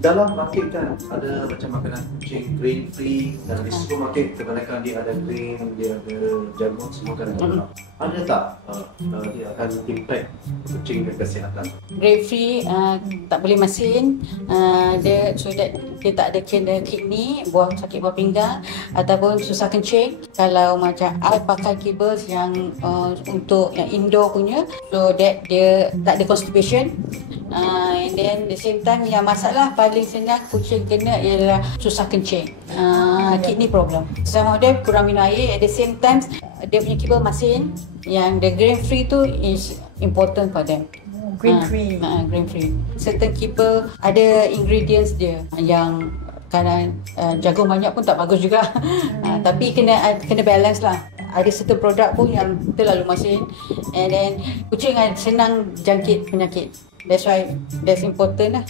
dalam market kan ada macam makanan kucing grain free, dan di supermarket kebanyakan dia ada grain, dia ada jagung, semua kan ada. Ada tak dia akan impact kucing ke kesihatan? Grain free, tak boleh masin, dia so that dia tak ada kena kidney, sakit buah pinggang ataupun susah kencing. Kalau macam I pakai cables yang untuk yang indoor punya, so that dia tak ada constipation. And then the same time yang masalah paling senang kucing kena ialah susah kencing, kidney problem. Some of them kurang minum air, at the same time dia punya kibble masin. Yang the grain free tu is important for them. Grain free. Grain free. Certain kibble ada ingredients dia yang kadang jagung banyak pun tak bagus juga. Tapi kena balance lah. Ada certain produk pun yang terlalu masin, and then kucing senang jangkit penyakit. That's why that's important lah.